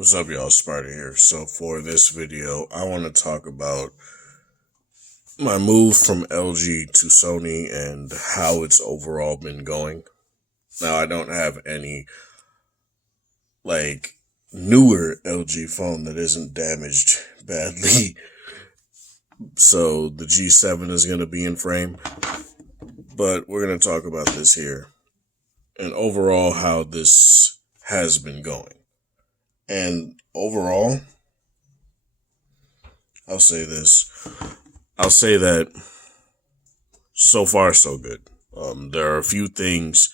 What's up, y'all? Spider here. So for this video, I want to talk about my move from LG to Sony and how it's overall been going. Now, I don't have any newer LG phone that isn't damaged badly. So the G7 is going to be in frame, but we're going to talk about this here and overall how this has been going. And overall, I'll say this. I'll say that so far, so good. There are a few things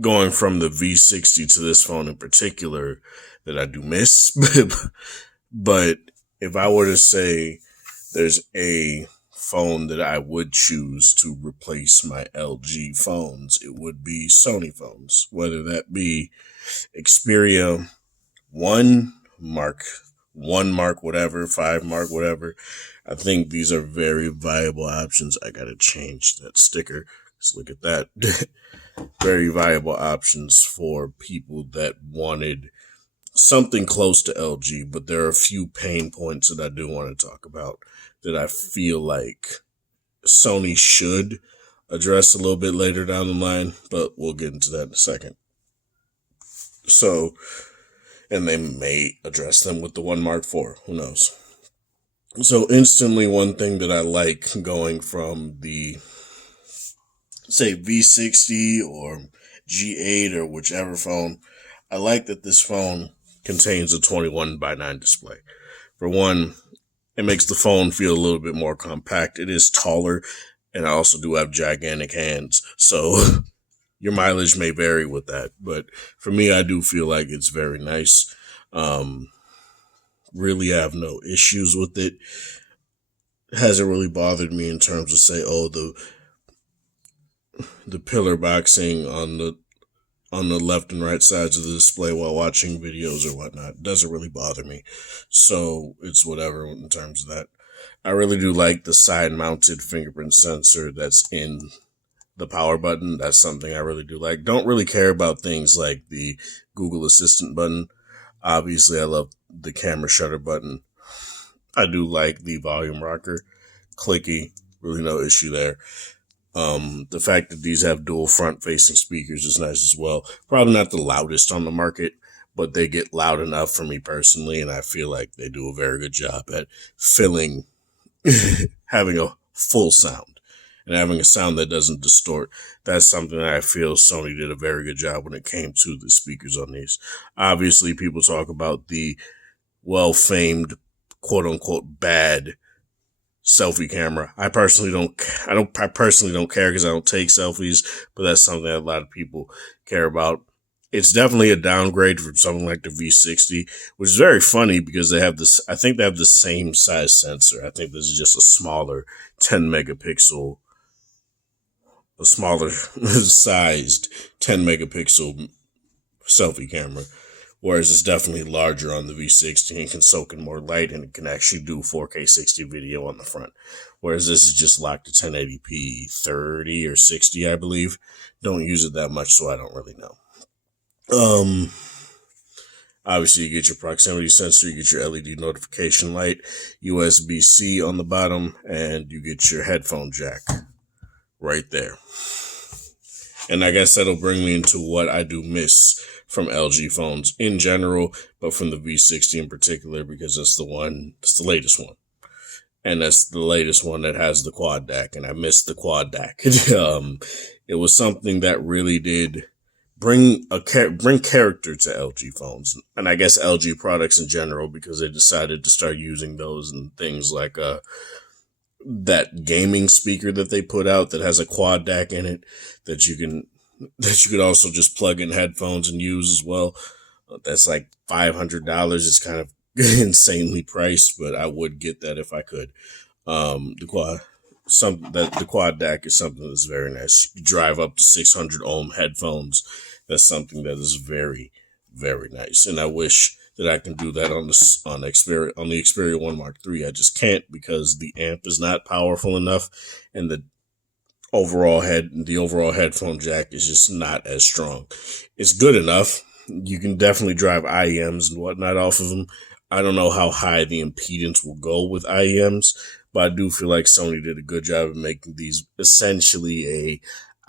going from the V60 to this phone in particular that I do miss. But if I were to say there's a phone that I would choose to replace my LG phones, it would be Sony phones, whether that be Xperia 1 Mark, whatever, 5 Mark, whatever. I think these are very viable options. I gotta change that sticker. Just look at that. Very viable options for people that wanted something close to LG, but there are a few pain points that I do want to talk about that I feel like Sony should address a little bit later down the line, but we'll get into that in a second. So, and they may address them with the 1 Mark IV, who knows? So instantly, one thing that I like going from the, say, V60 or G8 or whichever phone, I like that this phone contains a 21:9 display. For one, it makes the phone feel a little bit more compact. It is taller, and I also do have gigantic hands, so your mileage may vary with that. But for me, I do feel like it's very nice. Really have no issues with it. Hasn't really bothered me in terms of say, oh, the pillar boxing on the left and right sides of the display while watching videos or whatnot. Doesn't really bother me. So it's whatever in terms of that. I really do like the side mounted fingerprint sensor that's in the power button. That's something I really do like. Don't really care about things like the Google Assistant button. Obviously, I love the camera shutter button. I do like the volume rocker. Clicky, really no issue there. The fact that these have dual front-facing speakers is nice as well. Probably not the loudest on the market, but they get loud enough for me personally, and I feel like they do a very good job at filling, having a full sound and having a sound that doesn't distort. That's something that I feel Sony did a very good job when it came to the speakers on these. Obviously, people talk about the well-famed, quote-unquote, bad selfie camera. I personally don't care because I don't take selfies, but that's something that a lot of people care about. It's definitely a downgrade from something like the V60, which is very funny because they have this, I think they have the same size sensor. I think this is just a smaller 10 megapixel, a smaller sized 10 megapixel selfie camera. Whereas it's definitely larger on the V60 and can soak in more light and it can actually do 4K 60 video on the front. Whereas this is just locked to 1080p 30 or 60, I believe. Don't use it that much, so I don't really know. Obviously you get your proximity sensor, you get your LED notification light, USB-C on the bottom, and you get your headphone jack right there. And I guess that'll bring me into what I do miss from LG phones in general, but from the V60 in particular, because that's the latest one. And that's the latest one that has the quad DAC, and I missed the quad DAC. It was something that really did bring character to LG phones, and I guess LG products in general, because they decided to start using those and things like that gaming speaker that they put out that has a quad DAC in it that you could also just plug in headphones and use as well. That's like $500. It's kind of insanely priced, but I would get that if I could. The quad DAC is something that's very nice. You drive up to 600 ohm headphones. That's something that is very, very nice. And I wish that I can do that on the Xperia 1 Mark III. I just can't because the amp is not powerful enough, and the overall headphone jack is just not as strong. It's good enough. You can definitely drive IEMs and whatnot off of them. I don't know how high the impedance will go with IEMs, but I do feel like Sony did a good job of making these essentially a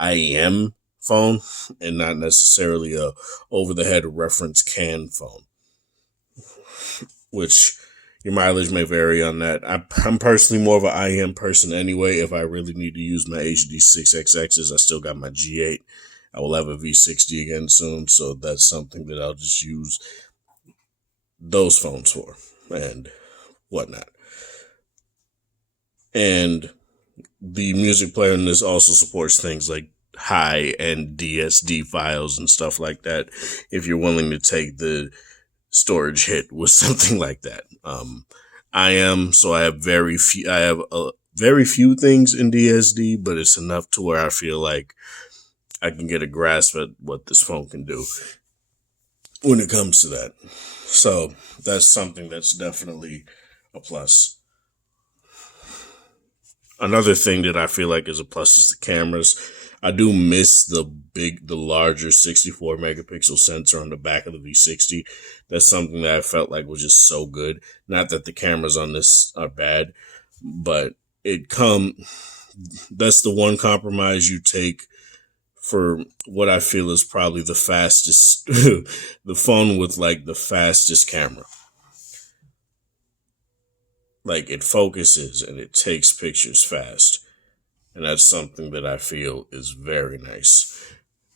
IEM phone and not necessarily a over-the-head reference CAN phone, which your mileage may vary on that. I'm personally more of an IEM person anyway. If I really need to use my HD6XXs, I still got my G8. I will have a V60 again soon, so that's something that I'll just use those phones for and whatnot. And the music player in this also supports things like high-end DSD files and stuff like that if you're willing to take the storage hit with something like that. I have very few things in DSD, but it's enough to where I feel like I can get a grasp at what this phone can do when it comes to that. So that's something that's definitely a plus. Another thing that I feel like is a plus is the cameras. I do miss the larger 64 megapixel sensor on the back of the V60. That's something that I felt like was just so good. Not that the cameras on this are bad, but that's the one compromise you take for what I feel is probably the fastest, the phone with like the fastest camera. Like it focuses and it takes pictures fast. And that's something that I feel is very nice.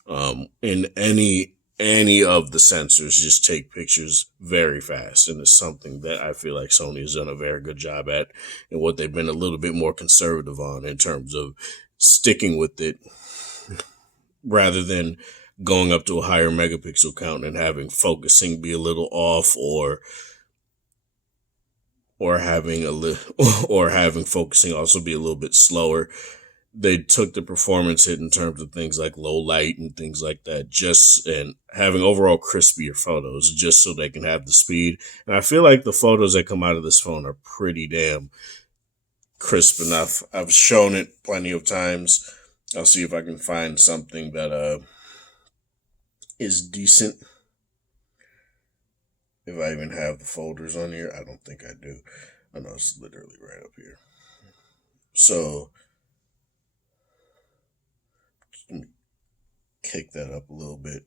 In any of the sensors, just take pictures very fast. And it's something that I feel like Sony has done a very good job at, and what they've been a little bit more conservative on in terms of sticking with it rather than going up to a higher megapixel count and having focusing be a little off or having focusing also be a little bit slower. They took the performance hit in terms of things like low light and things like that, and having overall crispier photos just so they can have the speed. And I feel like the photos that come out of this phone are pretty damn crisp enough. I've shown it plenty of times. I'll see if I can find something that is decent. If I even have the folders on here, I don't think I do. I know it's literally right up here. So let me kick that up a little bit.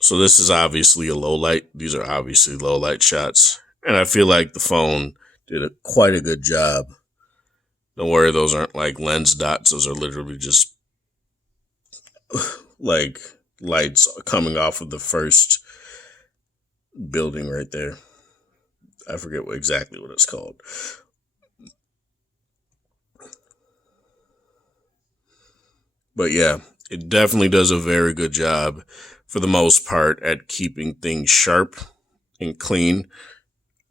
So this is obviously a low light. These are obviously low light shots. And I feel like the phone did quite a good job. Don't worry, those aren't like lens dots. Those are literally just like lights coming off of the first building right there. I forget exactly what it's called. But yeah, it definitely does a very good job for the most part at keeping things sharp and clean.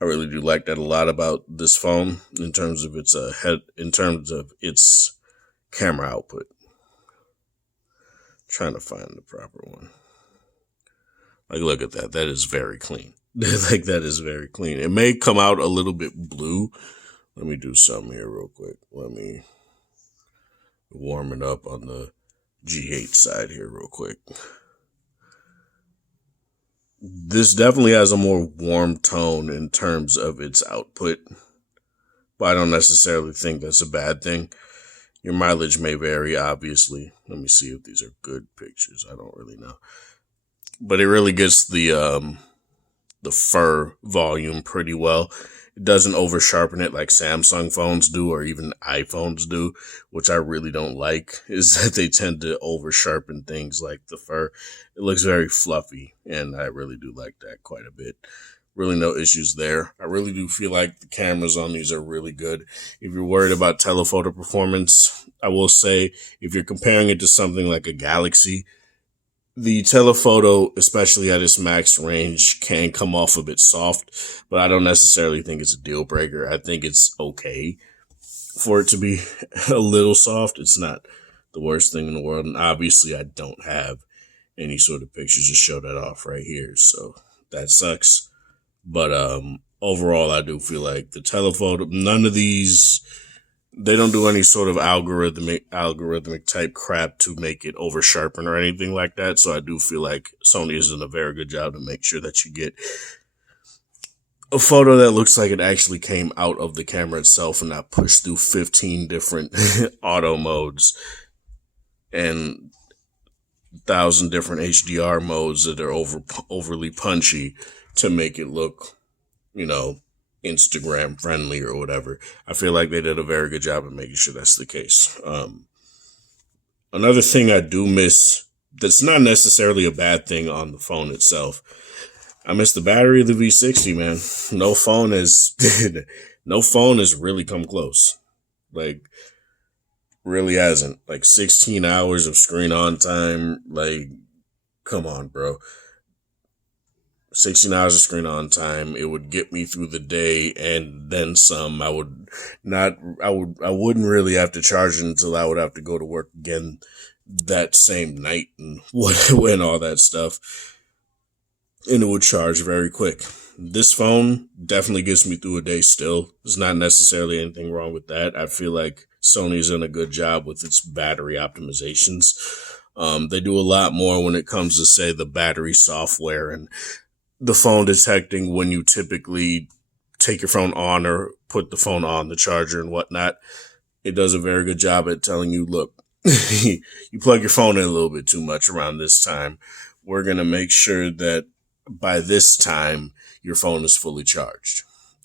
I really do like that a lot about this phone in terms of its camera output. Trying to find the proper one. Like, look at that. That is very clean. Like, that is very clean. It may come out a little bit blue. Let me do something here real quick. Let me warm it up on the G8 side here real quick. This definitely has a more warm tone in terms of its output, but I don't necessarily think that's a bad thing. Your mileage may vary, obviously. Let me see if these are good pictures. I don't really know. But it really gets the fur volume pretty well. It doesn't over sharpen it like Samsung phones do or even iPhones do, which I really don't like, is that they tend to over sharpen things like the fur. It looks very fluffy, and I really do like that quite a bit. Really no issues there. I really do feel like the cameras on these are really good. If you're worried about telephoto performance, I will say if you're comparing it to something like a Galaxy, the telephoto, especially at its max range, can come off a bit soft, but I don't necessarily think it's a deal breaker. I think it's okay for it to be a little soft. It's not the worst thing in the world. And obviously I don't have any sort of pictures to show that off right here, so that sucks. But overall, I do feel like the telephoto, none of these They don't do any sort of algorithmic type crap to make it over sharpen or anything like that. So I do feel like Sony is doing a very good job to make sure that you get a photo that looks like it actually came out of the camera itself and not pushed through 15 different auto modes and 1,000 different HDR modes that are overly punchy to make it look, Instagram friendly or whatever. I feel like they did a very good job of making sure that's the case. Another thing I do miss that's not necessarily a bad thing on the phone itself. I miss the battery of the V60, man. No phone has really come close. Like, really hasn't. Like 16 hours of screen on time. Like, come on, bro. 16 hours of screen on time. It would get me through the day and then some. I wouldn't really have to charge it until I would have to go to work again that same night and when all that stuff. And it would charge very quick. This phone definitely gets me through a day still. There's not necessarily anything wrong with that. I feel like Sony's done a good job with its battery optimizations. They do a lot more when it comes to, say, the battery software and the phone detecting when you typically take your phone on or put the phone on the charger and whatnot. It does a very good job at telling you, look, you plug your phone in a little bit too much around this time. We're going to make sure that by this time, your phone is fully charged.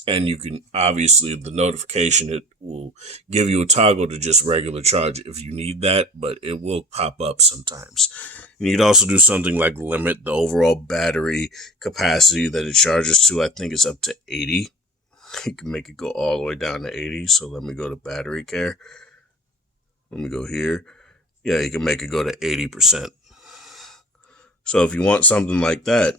And you can, obviously, the notification, it will give you a toggle to just regular charge if you need that, but it will pop up sometimes. And you can also do something like limit the overall battery capacity that it charges to. I think it's up to 80. You can make it go all the way down to 80. So let me go to battery care. Let me go here. Yeah, you can make it go to 80%. So if you want something like that,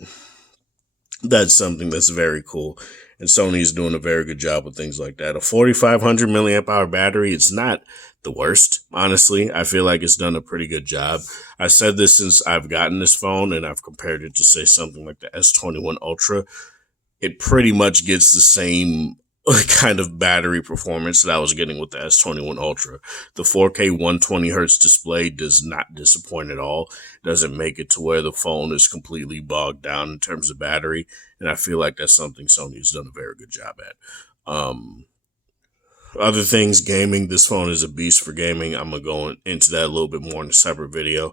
that's something that's very cool. And Sony's doing a very good job with things like that. A 4,500 milliamp hour battery, it's not the worst, honestly. I feel like it's done a pretty good job. I said this since I've gotten this phone, and I've compared it to, say, something like the S21 Ultra. It pretty much gets the same kind of battery performance that I was getting with the S21 Ultra. The 4K 120 hertz display does not disappoint at all. It doesn't make it to where the phone is completely bogged down in terms of battery. And I feel like that's something Sony has done a very good job at. Other things, gaming. This phone is a beast for gaming. I'm going to go into that a little bit more in a separate video.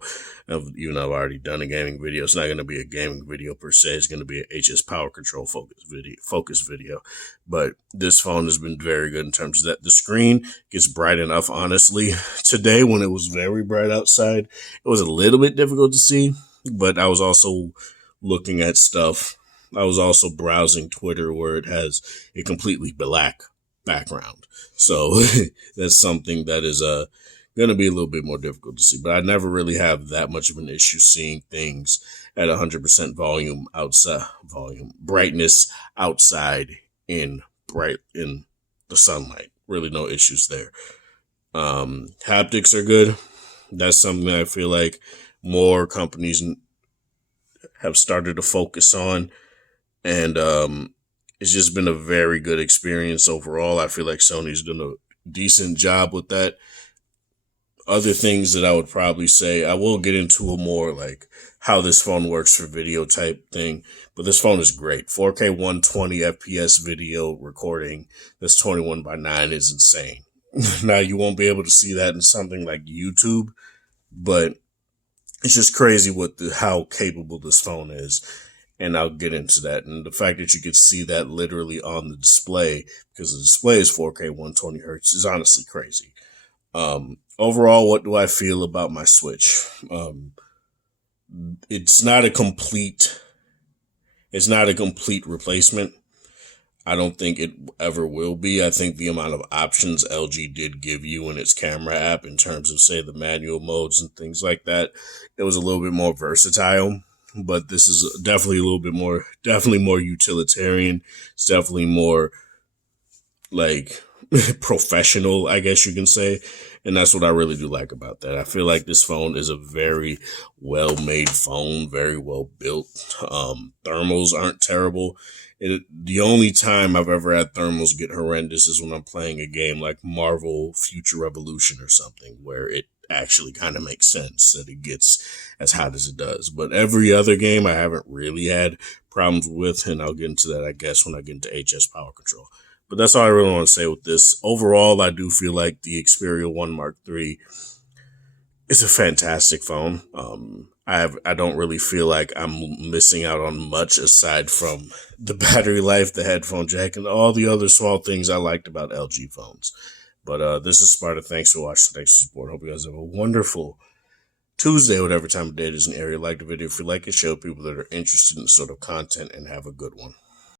I've already done a gaming video. It's not going to be a gaming video per se. It's going to be an HS power control focus video. But this phone has been very good in terms of that. The screen gets bright enough, honestly. Today, when it was very bright outside, it was a little bit difficult to see. But I was also looking at stuff. I was also browsing Twitter where it has a completely black background. So that's something that is going to be a little bit more difficult to see. But I never really have that much of an issue seeing things at 100% brightness outside in the sunlight. Really no issues there. Haptics are good. That's something that I feel like more companies have started to focus on. And it's just been a very good experience overall. I feel like Sony's done a decent job with that. Other things that I would probably say, I will get into a more like how this phone works for video type thing, but this phone is great. 4K 120 FPS video recording that's 21:9 is insane. Now you won't be able to see that in something like YouTube, but it's just crazy how capable this phone is. And I'll get into that. And the fact that you could see that literally on the display, because the display is 4K 120 hertz, is honestly crazy. Overall, what do I feel about my Switch? It's not a complete replacement. I don't think it ever will be. I think the amount of options LG did give you in its camera app in terms of, say, the manual modes and things like that, it was a little bit more versatile. But this is definitely more utilitarian. It's definitely more like professional, I guess you can say. And that's what I really do like about that. I feel like this phone is a very well made phone, very well built. Thermals aren't terrible. The only time I've ever had thermals get horrendous is when I'm playing a game like Marvel Future Revolution or something, where it actually kind of makes sense that it gets as hot as it does. But every other game I haven't really had problems with, and I'll get into that, I guess, when I get into HS Power Control. But that's all I really want to say with this. Overall, I do feel like the Xperia 1 Mark III is a fantastic phone. I don't really feel like I'm missing out on much aside from the battery life, the headphone jack, and all the other small things I liked about LG phones. But this is Sparta. Thanks for watching. Thanks for support. Hope you guys have a wonderful Tuesday, whatever time of day it is in the area. Like the video if you like it. Show people that are interested in this sort of content, and have a good one.